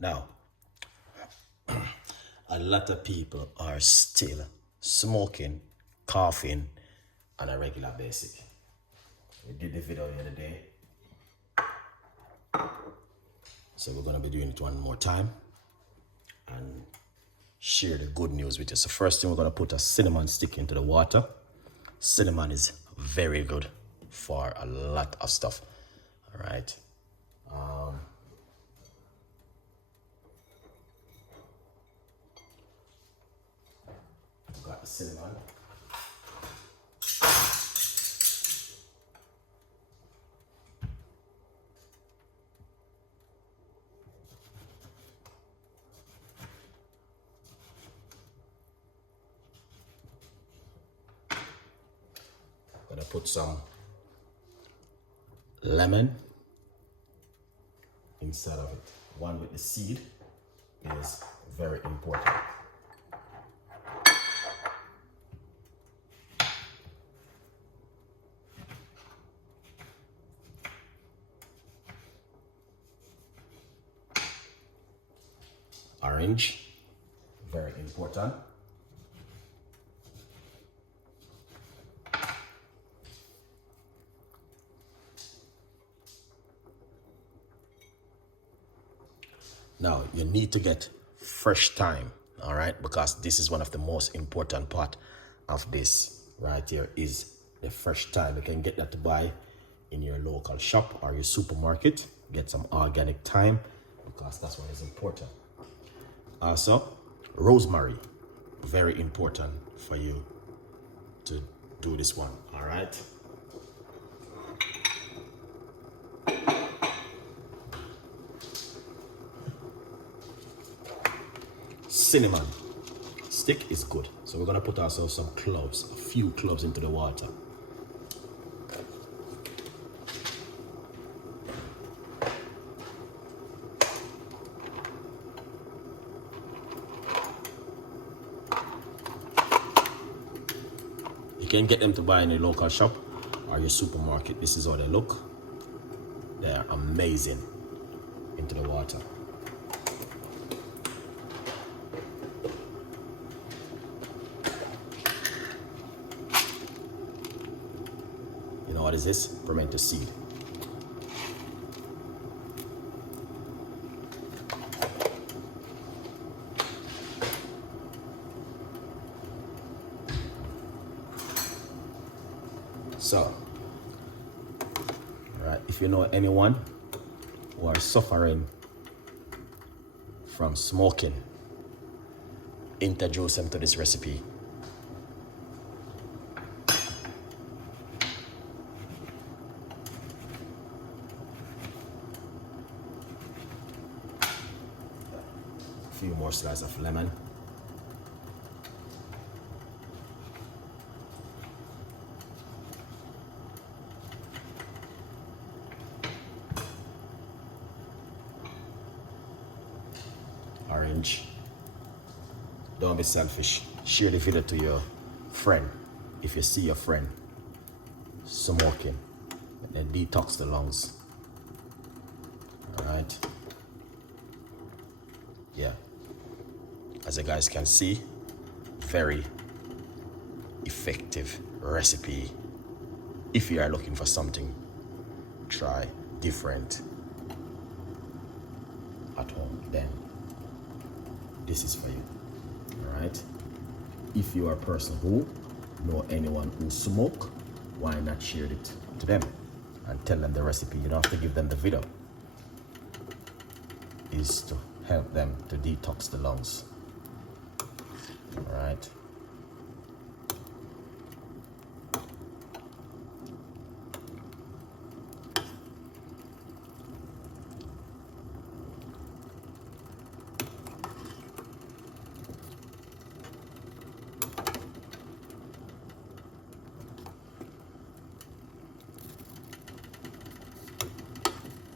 Now, a lot of people are still smoking, coughing on a regular basis. We did the video the other day, so we're gonna be doing it one more time and share the good news with you. So first thing, we're gonna put a cinnamon stick into the water. Cinnamon is very good for a lot of stuff. All right. Got the cinnamon. Gonna put some lemon inside of it. One with the seed is very important. Orange, very important. Now you need to get fresh thyme, all right? Because this is one of the most important part of this right here is the fresh thyme. You can get that to buy in your local shop or your supermarket. Get some organic thyme because that's what is important. Also, rosemary, very important for you to do this one, all right? Cinnamon stick is good, so we're gonna put ourselves some cloves, a few cloves into the water. You can get them to buy in your local shop or your supermarket. This is how they look. They're amazing. Into the water. You know what is this? Pimento seed. So, right, if you know anyone who are suffering from smoking, introduce them to this recipe. A few more slices of lemon. Orange. Don't be selfish. Share the video to your friend. If you see your friend smoking, then detox the lungs. All right. Yeah. As you guys can see, very effective recipe. If you are looking for something, try different at home, then this is for you. All right. If you are a person who know anyone who smoke, why not share it to them and tell them the recipe? You don't have to give them the video. Is to help them to detox the lungs. All right.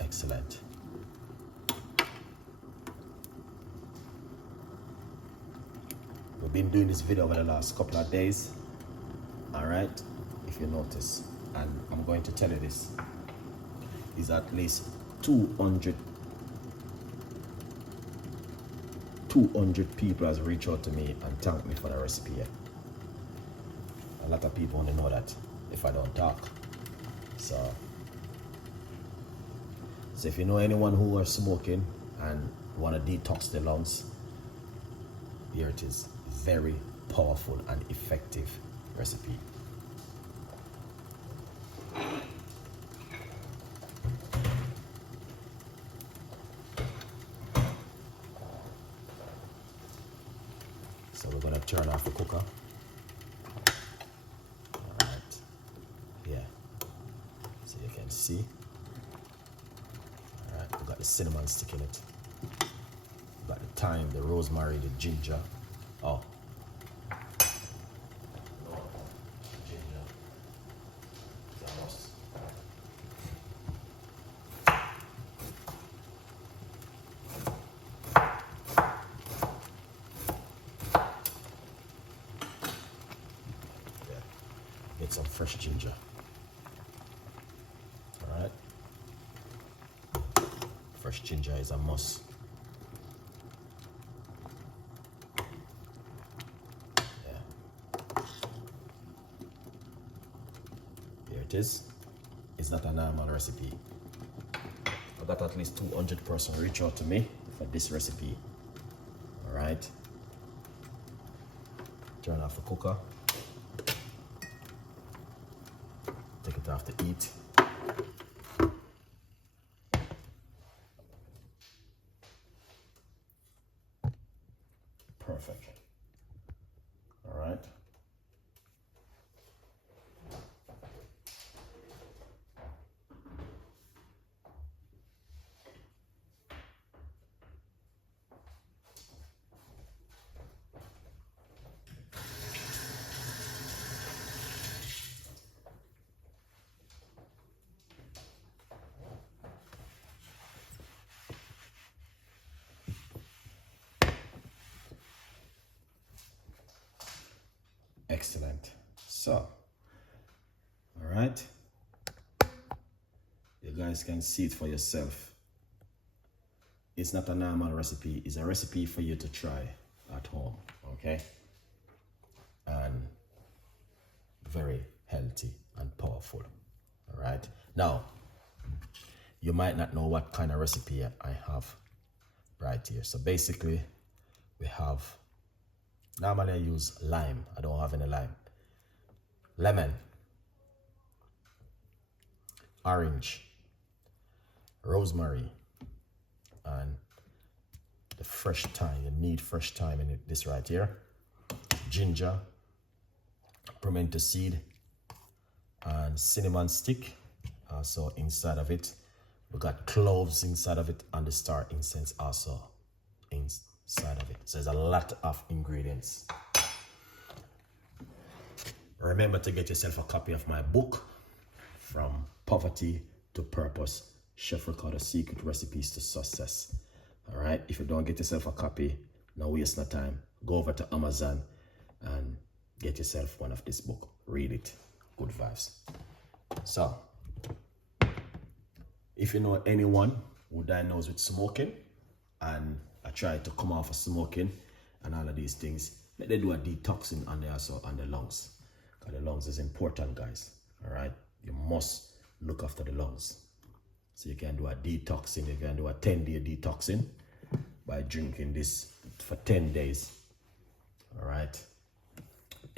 Excellent. We've been doing this video over the last couple of days. All right, if you notice, and I'm going to tell you this, is at least 200 200 people has reached out to me and thanked me for the recipe. A lot of people want to know that if I don't talk. So if you know anyone who are smoking and want to detox their lungs, here it is. Very powerful and effective recipe. So we're gonna turn off the cooker. All right, yeah, so you can see. All right, we got the cinnamon stick in it. We got the thyme, the rosemary, the ginger. Oh, ginger. It's a must. Get some fresh ginger. All right. Fresh ginger is a must. Yeah. Here it is. It's not a normal recipe. I got at least 200 persons reach out to me for this recipe. All right. Turn off the cooker. Take it off to eat. Perfect. All right. Excellent. So, all right, you guys can see it for yourself. It's not a normal recipe. It's a recipe for you to try at home, okay? And very healthy and powerful, all right? Now, you might not know what kind of recipe I have right here. So basically, we have, normally I use lime. I don't have any lime. Lemon, orange, rosemary, and the fresh thyme. You need fresh thyme in this right here. Ginger, pimento seed, and cinnamon stick. Also inside of it, we got cloves inside of it, and the star incense also inside of it. So there's a lot of ingredients. Remember to get yourself a copy of my book, From Poverty to Purpose, Chef Ricardo Secret Recipes to Success. All right, if you don't get yourself a copy, no waste no time. Go over to Amazon and get yourself one of this book. Read it. Good vibes. So, if you know anyone who diagnosed with smoking and I try to come off of smoking and all of these things, let them do a detoxing on the lungs. Because the lungs is important, guys. All right, you must look after the lungs. So you can do a detoxing. You can do a 10-day detoxing by drinking this for 10 days. All right,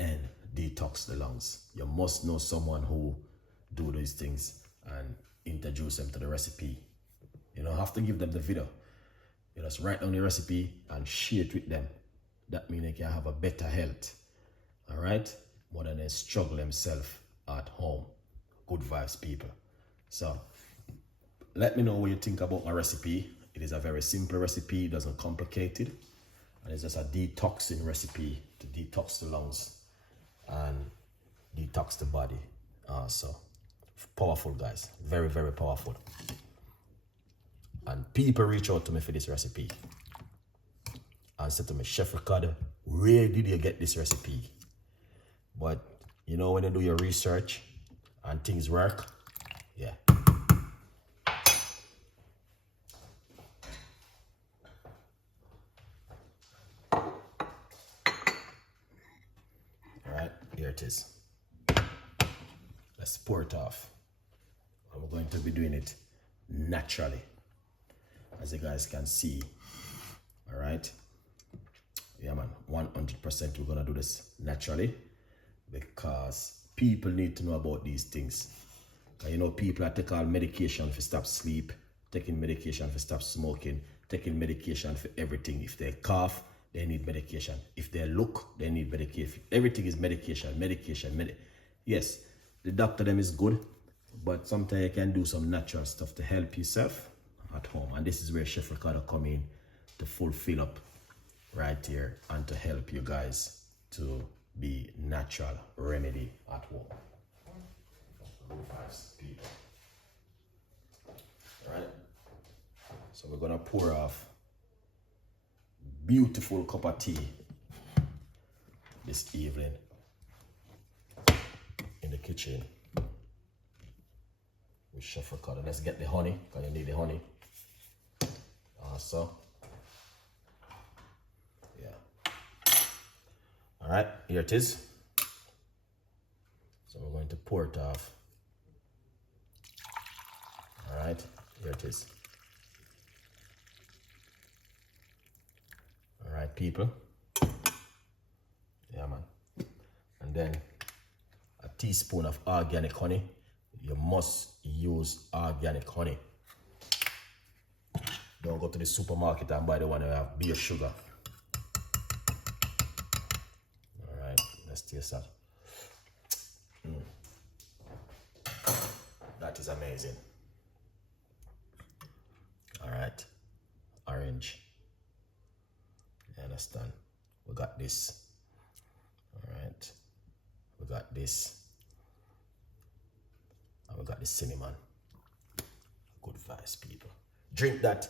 and detox the lungs. You must know someone who do these things and introduce them to the recipe. You don't have to give them the video. You just write down the recipe and share it with them. That means they can have a better health. All right, more than they struggle themselves at home. Good vibes, people. So let me know what you think about my recipe. It is a very simple recipe. It doesn't complicate it. And it's just a detoxing recipe to detox the lungs and detox the body. So powerful, guys. Very, very powerful. And people reach out to me for this recipe and said to me, Chef Ricardo, where did you get this recipe? But you know, when you do your research and things work, yeah. it is. Let's pour it off. And we're going to be doing it naturally, as you guys can see. All right. Yeah, man. 100% we're gonna do this naturally, because people need to know about these things. And you know, people are taking all medication for stop sleep, taking medication for stop smoking, taking medication for everything. If they cough, they need medication. If they look, they need medication. Everything is medication, yes, the doctor them is good, but sometimes you can do some natural stuff to help yourself at home. And this is where Chef Ricardo come in to fulfill up right here and to help you guys to be natural remedy at home. People. Right? So we're gonna pour off beautiful cup of tea this evening in the kitchen with Chef Ricardo. Let's get the honey, because you need the honey. Also, yeah. All right, here it is. So we're going to pour it off. All right, here it is. All right, people. Yeah, man. And then a teaspoon of organic honey. You must use organic honey. Don't go to the supermarket and buy the one that have beer sugar. All right, let's taste that. That is amazing. All right, orange. You understand? We got this. All right, we got this. And we got the cinnamon. Good vibes, people. Drink that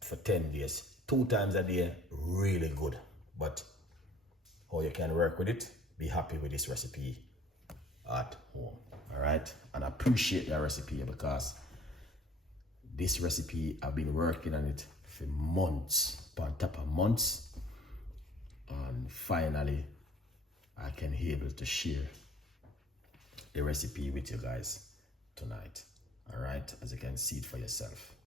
for 10 days. 2 times a day, really good. But how you can work with it, be happy with this recipe at home. All right? And I appreciate that recipe, because this recipe, I've been working on it for months, on top of months. And finally, I can be able to share the recipe with you guys tonight. All right, as you can see it for yourself.